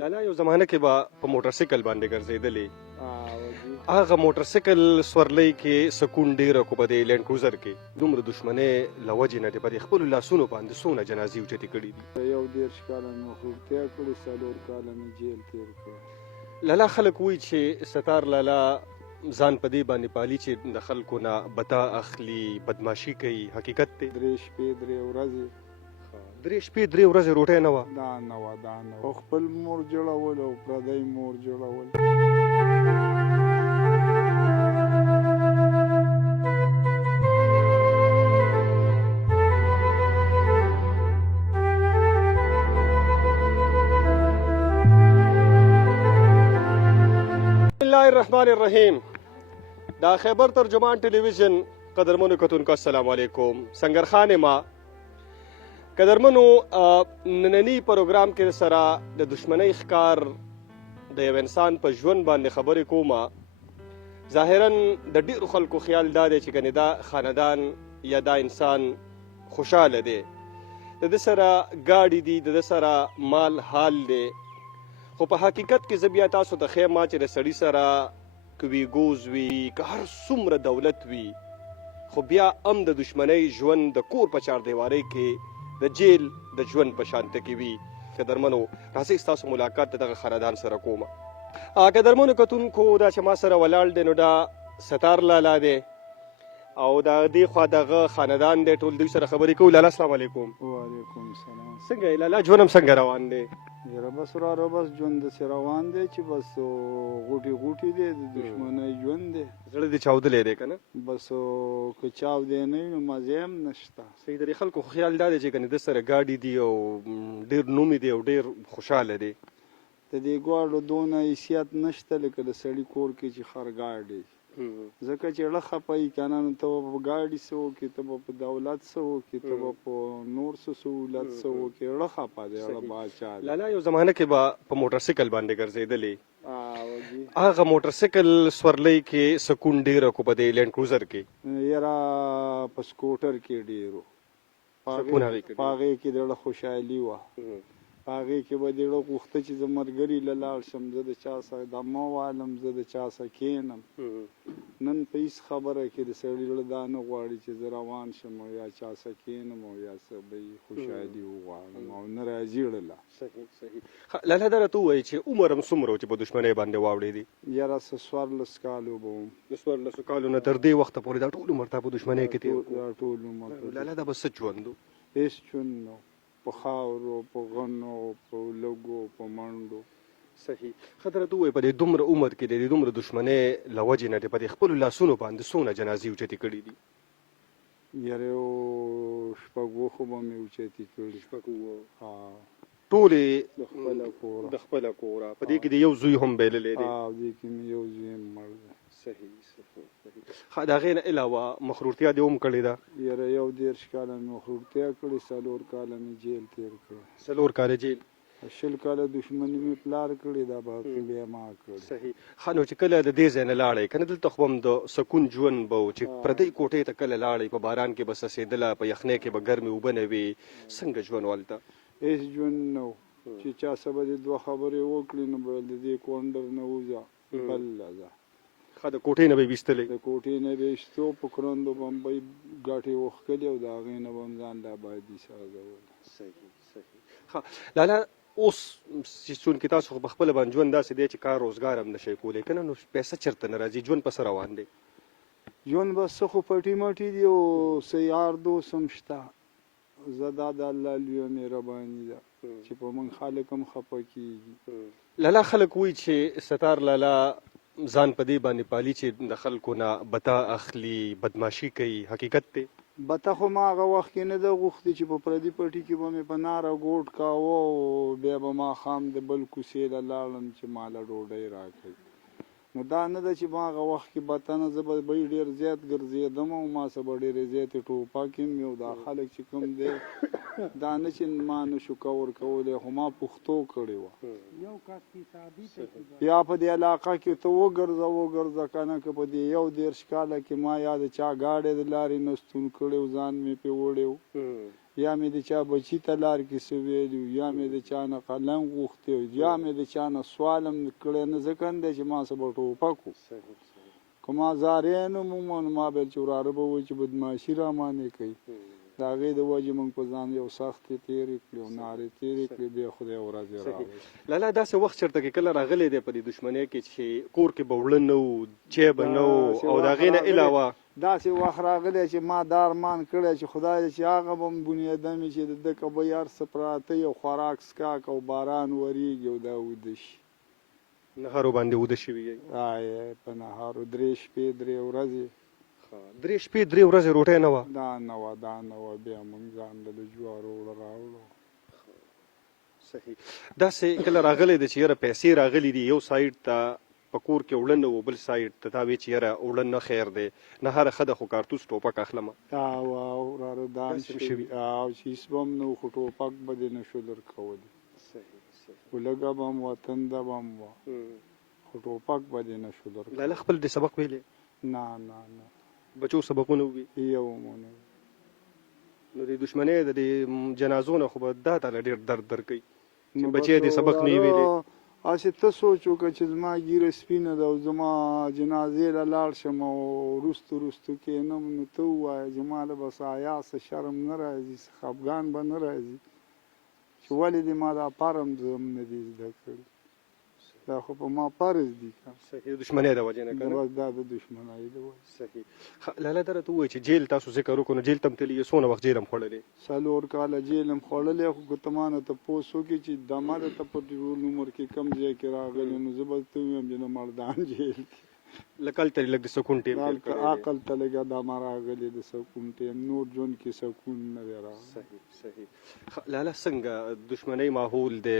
لالا یو زمانه کې به په موټرسایکل باندې ګرځېدلې هغه موټرسایکل سورلۍ کې سکون ډېره کو په دې لینډ کروزر کې دومره دښمنۍ له وجې نه دې په دې خپلو لاسونو باندې څونه جنازې اوچتې کړي دي 11 کاله مې خوږتیا کړې 4 کاله مې جیل تېر کړ لالا خلک وایي چې ستار لالا ځان په دې باندې پالي چې د خلکو نه بتا اخلي بدماشي کوي حقیقت دی 3 شپې 3 ورځې 3 شپې 3 ورځې روټۍ نه وه دا نه وه خپل مور جوړول او پردی مور جوړول بسم الله الرحمن الرحیم دا خیبر ترجمان ټلویزیون قدرمنو کتونکو السلام علیکم سنگرخان ما قدرمنو نننی پروګرام کې سره د دشمنی ښکار د یو انسان په ژوند باندې خبرې کومه ظاهرا د ډیرو خلکو خیال دا دی چې کنه دا خاندان یا دا انسان خوشاله دی د ده سره ګاډي دي د ده سره مال حال دی خو په حقیقت کې زه بیا تاسو ته ښیم چې د سړي سره که ویګوز وي که هر څومره دولت وي خو بیا هم د دشمنۍ ژوند د کور په چاردیوارۍ کې د جیل د ژوند په شانته کې وي قدرمنو راځئ ستاسو ملاقات د دغه خاندان سره کومه قدرمنو کتونکو دا چې ما سره ولاړ دی نو دا ستار لالا دی او دا دې خوا دغه خاندان دی ټول دوی سره خبرې کوو لالا السلام علیکم وعلیکم السلام څنګه یې لالا ژوند هم څنګه روان دی یاره بس بس ژوند داسې روان دی چې بس غوټې دی د دښمنۍ ژوند دی زړه دې چاودلی دی که نه بس که چاودی نه وي نو مزې هم نشته صحیح د خلکو خیال دا دی چې کنې د سره ګاډي دي او ډېر نومي دی او ډېر خوشحاله دی د دې ګواړو دونه حیثیت نشته لکه د سړي کور کې چې خرګاډي ځکه چې اړه خپه یي که نه نو ته به په ګاډي څه وکړې ته به په دولت څه وکړې ته به په نور څه سهولت څه وکړې اړه خپه دی اړه باچا دی لالا یو زمانه کې به په موټرسایکل باندې ګرځېدلې هغه موټرسایکل سورلۍ کې سکون ډېره کو په دې لینډ کروزر کې یاره په سکوټر کې ډېرو په هغې کې د اړه خوشحالي وه په هغې کې به د اړه غوښته چې زه ملګري له لاړ شم زه د چا سره دمه والم زه د چا سره کښېنم نن په هېڅ خبره کې د سړي زړه دا نه غواړي چې زه روان شم او یا چا سره کښېنم او یا څه به یې خوشحالي وغواړم او نه راځي زړه لالا دا راته ووایي چې عمر هم څومره و چې په دښمنۍ باندې واوړېدې یاره څه 14 کالو به وم د 14 کالو نه تر دې وخته پورې دا ټول عمر تا په دښمنۍ کې تېر دا ټول عمر لالا دا به څه ژوند و هېڅ ژوند نه په خاورو په غنو په لږو په منډو صحیح ښه ته راته ووایي په دې دومره عمر کې د دې دومره دښمنۍ له وجې نه دې په دې خپلو لاسونو باندې څونه جنازې اوچتې کړي دي یاره یو 6 خو به مې اوچتې کړي 6 ټولې د خپله کوره په دې کې د یو زوی هم بایللی دی دې کې مې یو زوی هم مړ دی صحیح ښه د هغې نه علاوه مخروطیا دې هم کړې ده یاره 11 کاله مې مخروطیا کړې 4 کاله مې جیل تېر کړ 4 کاله جیل 20 کاله دښمني مې پلار کړې دا باقي بیا ما کړې صحیح ښه نو چې کله د دې ځای نه لاړئ که نه دلته خو هم د سکون ژوند به و چې پردۍ کوټې ته کله لاړئ په باران کې به څڅېدله په یخنۍ کې به ګرمې اوبه نه وي څنګه ژوند هلته هېڅ ژوند نه و چې چا څه به دې 2 خبرې وکړي نو به د دې کونډر نه وځه بله ځه ښه د کوټې نه به یې ویستلی د کوټې نه به یې ویستو په کرندو به هم به یې ګاټې وښکلې او د هغې نه به هم ځان له آبادي سره ځول صحیح ښه لالا اوس چې چونکې تاسو خو په خپله باندې ژوند داسې دی چې کار روزګار هم نشئ کولی که نه نو پیسه چېرته نه راځي ژوند په څه روان دی ژوند بس څه خو پټي مټي دي او څه یار دوست هم شته زه دا د الله لویه مهرباني ده چې په موږ خلک هم خفه کېږي لالا خلک وایي چې ستار لالا ځان په دې باندې پالي چې د خلکو نه بتا اخلي بدماشي کوي حقیقت دی بته خو ما هغه وخت کې نه ده غوښتې چې په پردي پټي کې به مې په ناره ګوټ کاوه او بیا به ماښام د بل کوڅې له لاړم چې ماله ډوډۍ راکوي نو دا نه ده چې ما هغه وخت کې بتنه زه به ډېر زیات ګرځېدم او ما څه به ډېرې زیاتې ټوپکې مې او دا خلک چې کوم دی دا نه چې ما نه شو کور کولی خو ما پښتو کړې وه یا په دې علاقه کې ته وګرځه که نه که په دې 11 کاله کې ما یا د چا ګاډی د لارې نه ستون کړی و ځان مې پرې وړی و یا مې د چا بچي ته لار کې څه ویلي یا مې د چا نه قلم غوښتی یا مې د چا نه سوال هم کړی نه ځکه نه دی چې ما څه به ټوپک و که ما زاری نه مومه نو ما به ویل چې وراره به وایي چې بدماشي را باندې کوي د هغې د وجې موږ په ځان یو سختې تېرې کړې او نارې تېرې کړې بیا خدای ورځې راوړي لالا داسې وخت چېرته کې کله راغلی دی په دې دښمنۍ کې چې کور کې به وړه نه و چای به نه و او د هغې نه علاوه داسې وخت راغلی چې ما دا ارمان کړی چې خدای دې چې هغه به م بنیادم وي چې د ده که به یې هر څه پراته یو خوراک څښاک او باران وریږي او دا ویده شي نهارو باندې وده شوي یې په نهارو 3 شپې 3 ورځې 3 شپې 3 ورځې روټۍ نه وه دا نه وه بیا موږ ځان له د جوارو وړه راوړو صحیح داسې کله راغلی دی چې یاره پیسې راغلي دي یو سایډ ته په کور کې وړه نه و بل سایډ ته تا وی چې یاره وړه نه خیر دی نه هره ښه ده خو کارتوس ټوپک اخلمه او وراره دام شوي او چې هېڅ به هم نه و خو ټوپک به دې نه شو درکولی خو لږه به هم وه تنده به هم وه خو ټوپک به دې نه شو درکولی لاله خپل دې سبق ویلی نه بچو سبقونه ووي یو مو نه نو د دښمنۍ د دې جنازو نه خو به دا تاله ډېر درد درکوي چې بچی دې سبق نه وي ویلی هسې ته سوچ وکړه چې زما ګیره سپینه ده او زما جنازې له لاړ شم او وروستو کښېنم نو ته ووایه چې ما له بس حیا څه شرم نه راځي څه خفګان به نه راځي چې ولې دې ما دا فرم زه هم نه دي زده کړي دا خو په ما فرض دي صحیح د دښمنۍ د وجې نه که بس دا د دښمنۍ د وجې صحیح لاله دا راته ووایي چې جیل تاسو ذکر وکړو نو جیل ته هم تللي یې څونه وخت جیل هم خوړلی 4 کاله جیل هم خوړلی خو که ته ما نه تپوس وکړې چې دا ما درته په ټول عمر کې کم ځای کې راغلی نو زه به ته ووایم چې د مردان جیل کې لکه هلته لږ د سکون ټیم عقل ته لږه دا ما راغلی د سکون ټیم نور ژوند کې سکون نه دی راغلی صحیح لاله څنګه دښمنۍ ماحول دی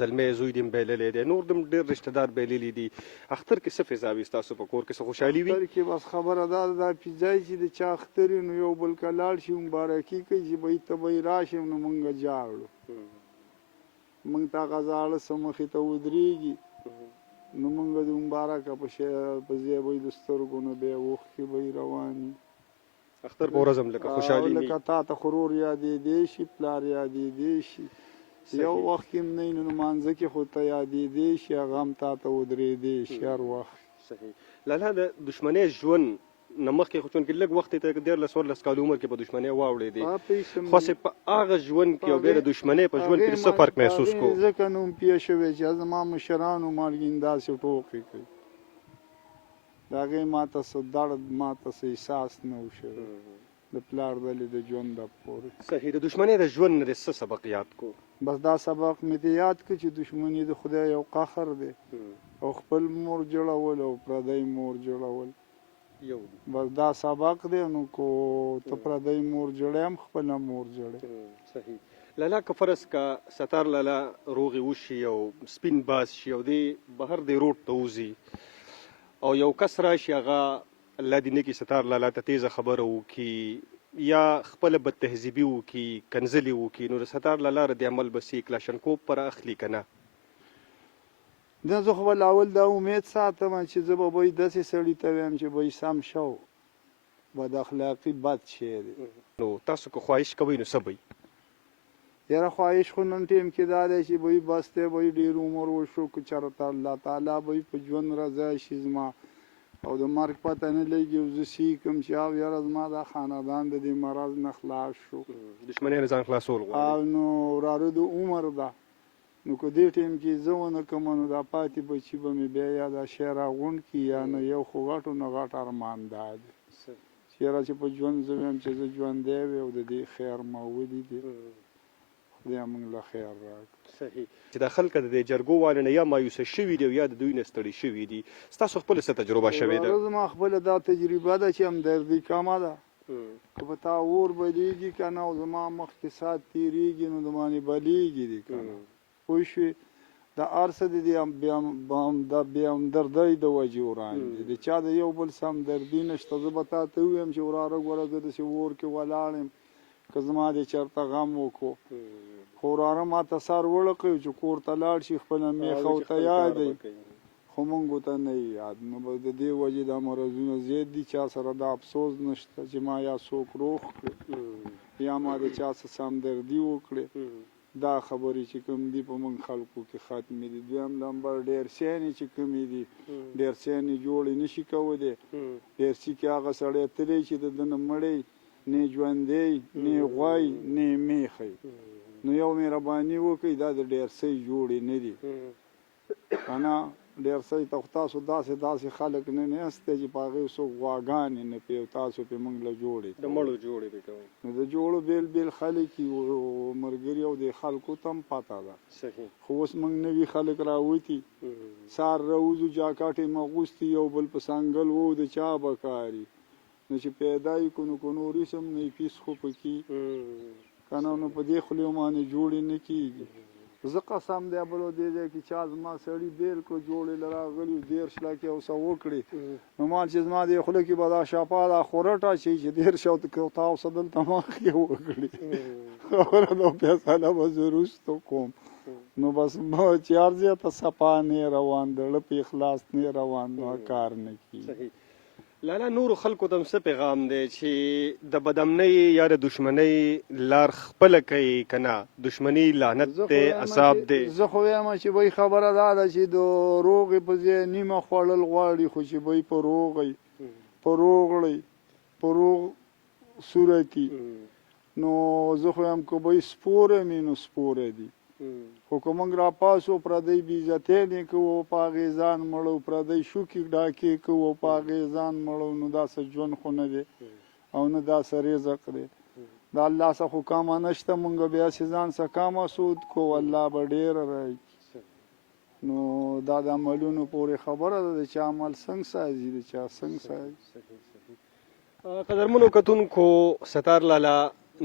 زلمی زوی دې هم بایللی دی نور دم ډېر رشته دار بایللي دي اختر کې څه فضا وي ستاسو په کور کې څه خوشحالي وي اختر کې بس خبره دا ده ځای چې د چا اختر وي نو یو بل که لاړ شي مبارکي کوي چې به ته به یې راشم نو مونږ جاړو مونږ ته هغه زاړه څه مخې ته ودرېږي نو مونږ د مبارکه په ځای به یې د سترګو نه بیا اوښکې به یې رواني اختر په ورځ هم لکه خوشحالي لکه تا ته خو ورور یادېدی شي پلار یادېدی شي یو وخت کې هم نه وي نو لمانځه کې خو ته یادېدی شي هغه هم تا ته ودرېدی شي هر وخت صحیح لاله د دښمنۍ ژوند نه مخکې خو چونکې لږ وخت یې ته 13-14 کاله عمر کې په دښمنۍ واوړېدې خو په هغه ژوند کې او بیا د دښمنۍ په ژوند کې څه فرق محسوس کو ځکه نوم پیښ شوی چې زما مشرانو مالګین داسې ټوکې کوي د هغې ما ته څه درد ما ته څه احساس نه و شوی د پلار دلې د ژونده پورې صحیح د دښمنۍ د ژوند نه دې څه سبق یاد کو بس دا سبق مې دې یاد کړ چې دښمني د خدای یو قهر دی او خپل مور جوړول او پردی مور جوړول یو بس دا سبق دی نو کو ته پردی مور جوړې هم خپله مور جوړې صحیح لاله که فرض کا ستار لاله روغې وشي او سپین باز شي او دې بهر دې روډ ته وځي او یو کس راشي هغه الله دې نه کړي ستار لاله ته تیزه خبره وکړي یا خپله بدتهذیبي وکړي کنځلې وکړي نو د ستار لاله رد عمل به سي کلاشنکوف پر اخلي که نه نه زه خو به اول دا امید ساتم چې زه به یې داسې سړي ته ویم چې به یې سم شو بد اخلاقي بد شی دی نو تاسو که خواهش کوئ نو څه به یاره خواهش خو نن ټیم کې دا دی چې به یې بس دی به یې ډېر عمر وشو که چېرته الله تعالی به یې په ژوند رضا شي زما او د مرګ پته نه لګي او زه سیکم چې او یاره زما دا خاندان د دې مرض نه خلاص شو دښمنۍ نه ځان خلاصول غواړي او نو وراره د عمر ده نو که دې ټیم کې زه ونه کړم نو دا پاتې بچي به مې بیا یا دا شی راغونډ کړي یا نه یو خو غټو نه غټ ارمان دا دی چې یاره چې په ژوند زه ویم چې زه ژوندی وي او د دې خیر ما ولیدې خدای موږ له خیر راکړي صحیح چې دا خلک د دې جرګو والو نه یا مایوسه شوي دي او یا د دوی نه ستړي شوي دي ستاسو خپله څه تجربه شوې ده زما خپله دا تجربه ده چې همدردي کمه ده که په تا اور بلیږي که نه او زما مخکې ساعت تېرېږي نو د باندې بلیږي دي که نه پوه شوې دا هر څه د دې بې همدردۍ د وجې وړاندې د چا د یو بل څه همدردي نشته زه به تا ته ووایم چې وراره ګوره زه داسې اور کې ولاړ یم که زما دې چېرته غم وکړو خو وراره ما ته سر وړقوي چې کور ته لاړ شي خپله میخه ورته یادوي خو مونږ ورته نه یاد نو به د دې وجې دا مرضونه زیات دي چا سره دا افسوس نشته چې ما یا څوک روغ کړي یا ما د چا څه سمدردي وکړې دا خبرې چې کوم دي په موږ خلکو کې ختمې دي. دویم نمبر ډیرسیانې چې کومې دي ډیرسیانې جوړې نشي کولی. ډیرسي کې هغه سړی تللی چې د ده نه مړی نه ژوندی نه غوی نه میخی، نو یو مهرباني وکړئ دا د ډیرسۍ جوړې نه دي که نه. ډیرسۍ ته خو تاسو داسې خلک نه نیستی چې په هغې څوک غواګانې نه پې تاسو پې موږ له جوړې د مړو جوړې پې کوئ. نو د جوړو بیل بیل خلک یو ملګري او د خلکو ته هم پته ده. خو اوس موږ نوي خلک راوتي سهار راوځو جاکټ یې مغوستي یو بل په سنګل وو د چا به کاري نو چې پیدا یې کړو نو که نور اسم نه یې پیس خو پکې که نه نو په دې خولې باندې جوړې نه کېږي. زه قسم دی بلو دې ځای کې چا زما سړي بیل کړو جوړې له راغلي 10 لکې او څه وکړې نو ما چې زما دې خوله کې به دا شاپا دا خورټ اچوي چې 10 تاسو دلته مخکې وکړي خبره دا فیصله به زه وروسته کوم. نو بس چې هر ځای ته صفا نه روان زړه په اخلاص نه روان نو کار نه کېږي. لالا نورو خلکو ته هم څه پیغام دی چې د بدامنۍ یا د دشمنۍ لار خپله کوي که نه دشمني لعنت دی عذاب دی؟ زه خو وایم چې بی خبره دا ده چې د روغې په ځای نیمه خوړل غواړي خو چې بی په روغی په روغړی په روغ صورتي نو زه خو وایم که بی سپوره مې نو سپوره دي. خو که موږ راپاسو پردی بېعزتۍ نه کوو په هغې ځان مړو پردی شوکې ډاکې کوو په هغې ځان مړو نو داسې ژوند خو نه دی او نه داسې رزق دی. د الله څخه خو کامه نشته موږ بیا چې ځان څه کامه سود کوو الله به ډېره راکړي. نو دا د عملونو پورې خبره ده د چا عمل څنګه سازي د چا څنګه سازي. قدرمنو کتونکو ستار لالا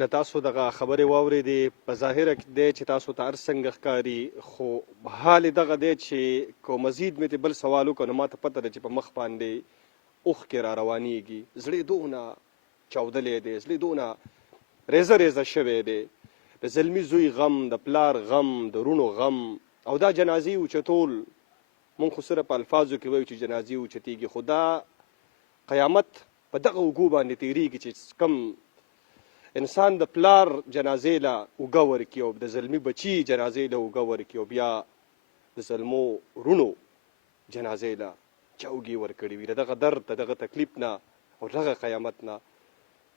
نه تاسو دغه خبرې واورېدې په ظاهره دی چې تاسو ته هر څنګه ښکاري خو حال یې دغه دی چې که مزید مې بل سوال وکړو نو ما ته پته ده چې په مخ باندې اوښکې را روانېږي زړه دونه چاودلی دی زړه دونه ریزه ریزه شوی دی د زلمي زوی غم د پلار غم د رونو غم او دا جنازې اوچتول مونږ خو صرف په الفاظو کې وایو چې جنازې اوچتېږي خو دا قیامت په دغه اوږو باندې تېرېږي چې کم انسان د پلار جنازې له اوږه ورکړي او د زلمي بچي جنازې له اوږه ورکړي او بیا د زلمو رونو جنازې له چا اوږې ورکړي وي د دغه درد د دغه تکلیف نه او دغه قیامت نه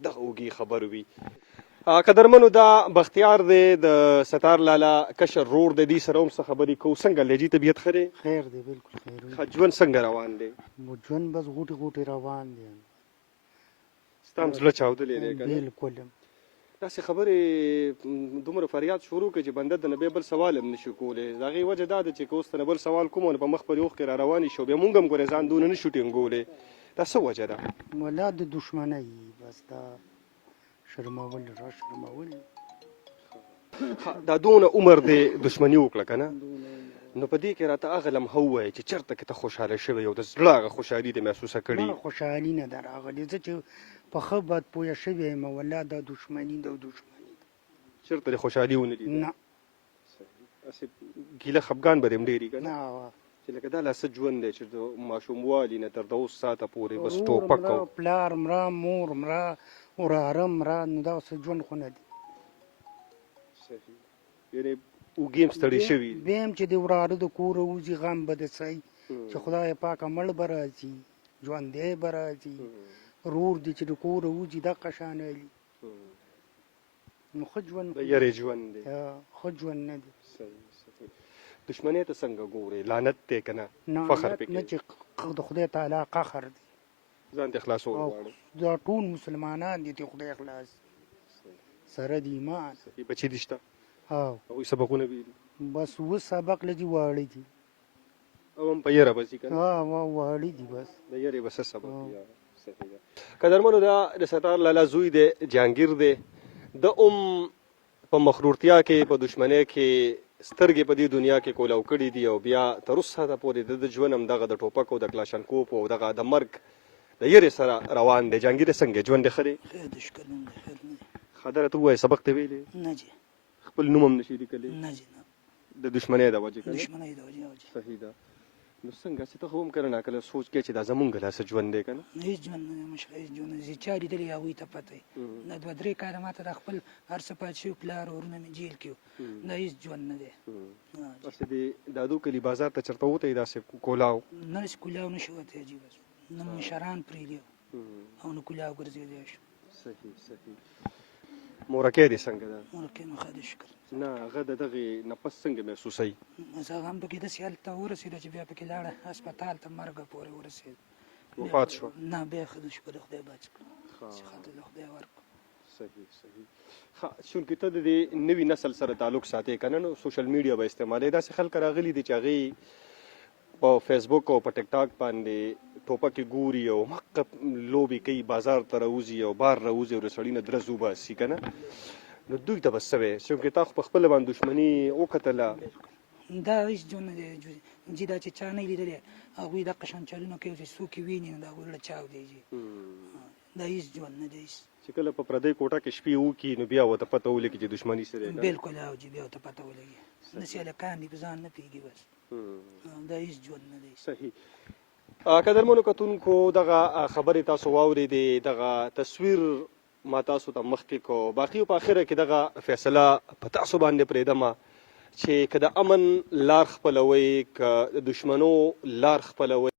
دغه اوږې خبر وي. قدرمنو دا بختیار دی د ستار لالا کشر رور دی دې سره هم څه خبرې کوو. څنګه لجي طبیعت ښه دی؟ خیر دی بالکل خیر دی. ژوند څنګه روان دی؟ ژوند بس غوټې غوټې روان دی. ستا هم زړه چاودلی دی که نه؟ بالکل داسې خبرې دومره فریاد شروع کړي چې بنده د نه بیا بل سوال هم نشي کولی. د هغې وجه دا ده چې که اوس ته نه بل سوال کوم نو په مخ پرې اوښکې را روانې شي او بیا مونږ هم ګورې ځان دونه نشو ټینګولی. دا څه وجه ده؟ ولا د دشمنۍ بس دا شرمول را شرمول دا دونه عمر دی دشمني وکړه که نه نو په دې کې راته هغه لمحه ووایه چې چېرته کې ته خوشحاله شوی او د زړه هغه خوشحالي دې محسوسه کړي. خوشحالي نه ده راغلې زه چې په ښه بد پوه شوی یم والله دا دشمني ده دشمني چېرته دې خوشحالي ونه لیده؟ نه هسې ګیله خفګان به دې هم ډېر وي که نه نه چې لکه دا لا څه ژوند دی چې د ماشوموالي نه تر د اوس ساعته پورې بس ټوپک او پلار مړه مور مړه وراره مړه نو دا څه ژوند خو نه دی. یعنې اوږې هم ستړي شوي دي. بیا هم چې د وراره د کوره وځي غم به د څه چې خدای پاکه مړ به راځي ژوندی به راځي رور دی چې د کوره وځي دغه شانه وي نو ښه ژوند د یارې ژوند دی ښه ژوند نه دی. دشمنۍ ته څنګه ګورې؟ لعنت دی که نه فخر پې نه چې د خدای تعالی قهر دی ځان ته خلاصول غواړې؟ دا ټول مسلمانان دي ته خدای خلاص سره د ایمان بچي دي شته؟ هغوی سبقونه ویلي؟ بس اوس سبق لږ واړه دي او هم په یره به ځي که نه؟ واړه دي بس د یرې به څه سبق وي. قدرمنو دا د ستار لالا زوی دی جهانګیر دی د په مخرورتیا کې په دشمنۍ کې سترګې په دې دنیا کې کولاو کړي دي او بیا تر اوسه پورې د ژوند هم دغه د ټوپک او د کلاشنکوپ او دغه د مرګ د یرې سره روان دی. جهانګیر څنګه ژوند یې ښه دی؟ خیر دی شکر نه خیر نه خبره ته ووایې سبق ته ویلې؟ نه جی خپل نوم هم نشي لیکلی نه جی نه د دشمنۍ د وجې که نه؟ دشمنۍ د وجې صحیح ده. نو څنګه چې ته خو هم کله ناکله سوچ کوې چې دا زمونږ لاسه ژوند دی که نه هیڅ ژوند نه دی مشره، هیڅ ژوند نه دی. چې چا لیدلی هغوی ته پته وي. دا 2-3 کاله ما ته دا خپل هر څه پاتې شوي پلار ورونه مې جیل کې وو. دا هیڅ ژوند نه دی. داسې د دادو کلي بازار ته چېرته وتئ داسې کولاو نه داسې کولاو نه شو وتی عجیبه شو. نه مشران پرېږدي او نه کولاو ګرځېدی شو. صحیح صحیح. مورکۍ دې څنګه ده؟ مورکۍ نو ښه دی شکر. نه هغه د دغې نفس څنګه محسوسوي؟ هغه هم پکې داسې حالت ته ورسېده چې بیا پکې لاړه هسپتال ته مرګه پورې ورسېد. وفات شوه؟ نه بیا ښه ده شکر د خدای بچ کړه. صحت د خدای ورکړه. صحیح صحیح. ښه چونکې ته د دې نوي نسل سره تعلق ساتې که نه نو سوشل میډیا به استعمالوې. داسې خلک راغلي دي چې هغوی په فیسبوک او په ټیک ټاک باندې ټوپکې ګوري او مقه لوبې کوي، بازار ته راوځي او بار راوځي او د سړي نه درز وباسي که نه. نو دوی ته به څه وایې؟ چونکې تا خو په خپله باندې دښمني وکتله. دا هیڅ ژوند نه دی جي. دا چې چا نه لیدلی هغوی دغه شان چلونه کوي چې څوک یې ویني نو د هغوی زړه چاودېږي جي. دا هیڅ ژوند نه دی. چې کله په پردۍ کوټه کې شپې وکړي نو بیا ورته پته ولګي چې دښمني څه دی. بلکل او جي بیا ورته پته ولګي. داسې هلکان دي په ځان نه پوهېږي بس. دا هیڅ ژوند نه دی. صحیح. قدرمنو کتونکو دغه خبرې تاسو واورېدې، دغه تصویر ما تاسو ته مخکې کو. باقي په آخره کې دغه فیصله په تاسو باندې پرېږدمه چې که د امن لار خپلوئ که د دښمنو لار خپلوئ